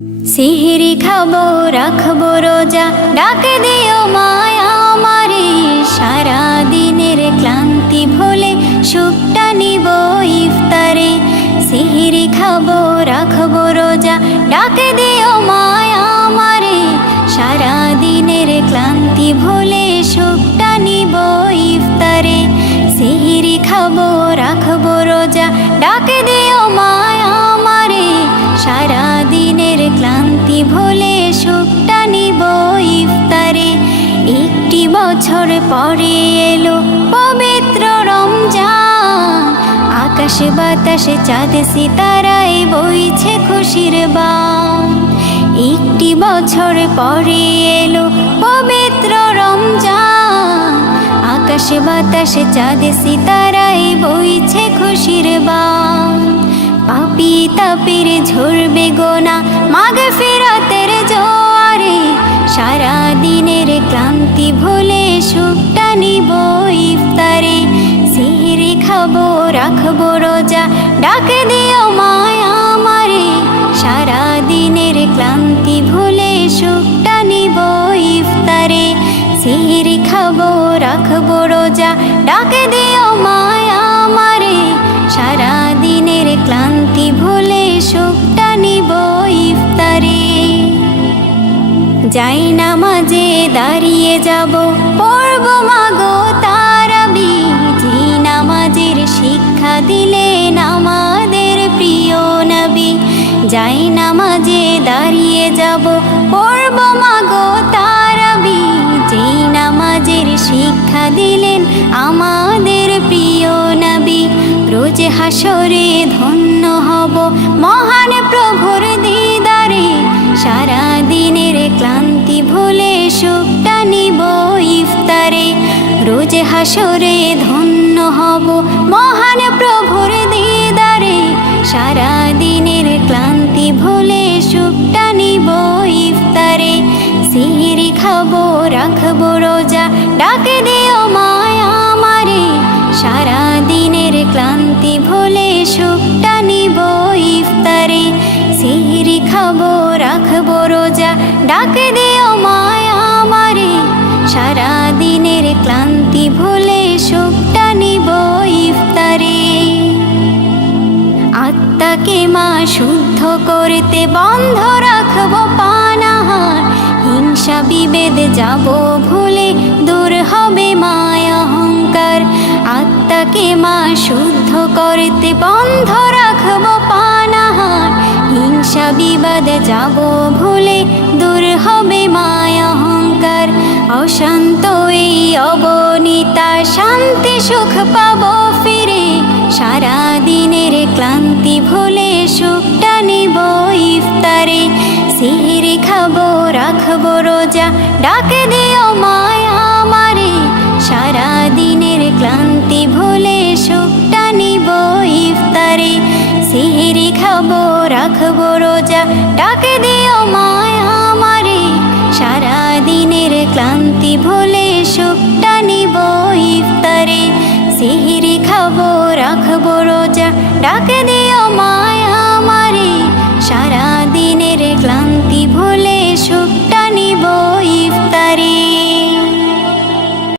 সিহিরি খাবো রাখবো রোজা, ডাকে দিও মায়া আমারে। সারা দিনের ক্লান্তি ভুলে সুখটা নিব ইফতারে। সিহিরি খাবো রাখবো রোজা, ডাকে দিও মায়া আমারে। সারা দিনের ক্লান্তি ভুলে সুখটা নিব ইফতারে। সিহিরি খাবো রাখবো রোজা, ডাকে দিও মায়া আমারে। সারা দিনের ক্লান্তি ভুলে সুখটা নিব ইফতারে। একটি বছর পরে এলো পবিত্র রমজান, আকাশে বাতাসে চাঁদ সিতারায় বইছে খুশির বান। একটি বছর পরে এলো পবিত্র রমজান, আকাশে বাতাসে চাঁদ সিতারায় বইছে খুশির বান। পাপী তাপের ঝরবে গোনা মাগফিরাতের জোয়ারে। সারা দিনের ক্লান্তি ভুলে সুখটা নিব ইফতারে। সিহিরি খাবো রাখবো রোজা, ডাকে দিও মায়া আমারে। সারা দিনের ক্লান্তি ভুলে সুখটা নিব ইফতারে। সিহিরি খাবো রাখবো রোজা, ডাকে দিও মায়া আমারে। সারা দিনের ক্লান্তি ভুলে সুখটা নিব ইফতারে। যাই নামাজে দাঁড়িয়ে যাব, পড়ব মাগো তারাবি। যে নামাজের শিক্ষা দিলেন আমাদের প্রিয় নবী। যাই নামাজে দাঁড়িয়ে যাব, পড়ব মাগো তারাবি। যে নামাজের শিক্ষা দিলেন আমাদের প্রিয় নবী। রোজ হাসরে ধন্য হব মহান প্রভুর দিদারে। সারা দিনের ক্লান্তি ভুলে সুখটা নিব ইফতারে। রোজ হাসরে ধন্য হব মহান প্রভুর দিদারে। সারা দিনের ক্লান্তি ভুলে সুখটা নিব ইফতারে। সিহিরি খাবো রাখবো রোজা, ডাকে দিও মায়া আমারে। সারা দিনের ক্লান্তি ভুলে সুখটা নিব ইফতারে। সিহিরি খাবো রাখবো রোজা, ডাকে দিও মায়া আমারে। সারা দিনের ক্লান্তি ভুলে সুখটা নিব ইফতারে। আত্মাকে মা শুদ্ধ করতে বন্ধ রাখবো পানাহার। হিংসা বিভেদ যাব ভুলে দূর হবে মায়া অহংকার। আত্মাকে মা শুদ্ধ করতে বন্ধ রাখবো পানাহার। হিংসা বিবাদ যাব ভুলে দূর হবে মায়া অহংকার। অশান্ত এই অবনীতা শান্তি সুখ পাবো ফিরে। সারা দিনের ক্লান্তি ভুলে সুখটা নিব ইফতারে। সিহিরি খাবো রাখবো রোজা, ডাকে দিও মায়া আমারে। সারা দিনের ক্লান্তি ভুলে সুখটা নিব ইফতারে। সিহিরি খাবো রাখবো রোজা, ডাকে দিও মায়া আমারে। সারা দিনের ক্লান্তি ভুলে সুখটা নিব ইফতারে। সিহিরি খাবো রাখবো রোজা, ডাকে দিও মায়া আমারে। সারা দিনের ক্লান্তি ভুলে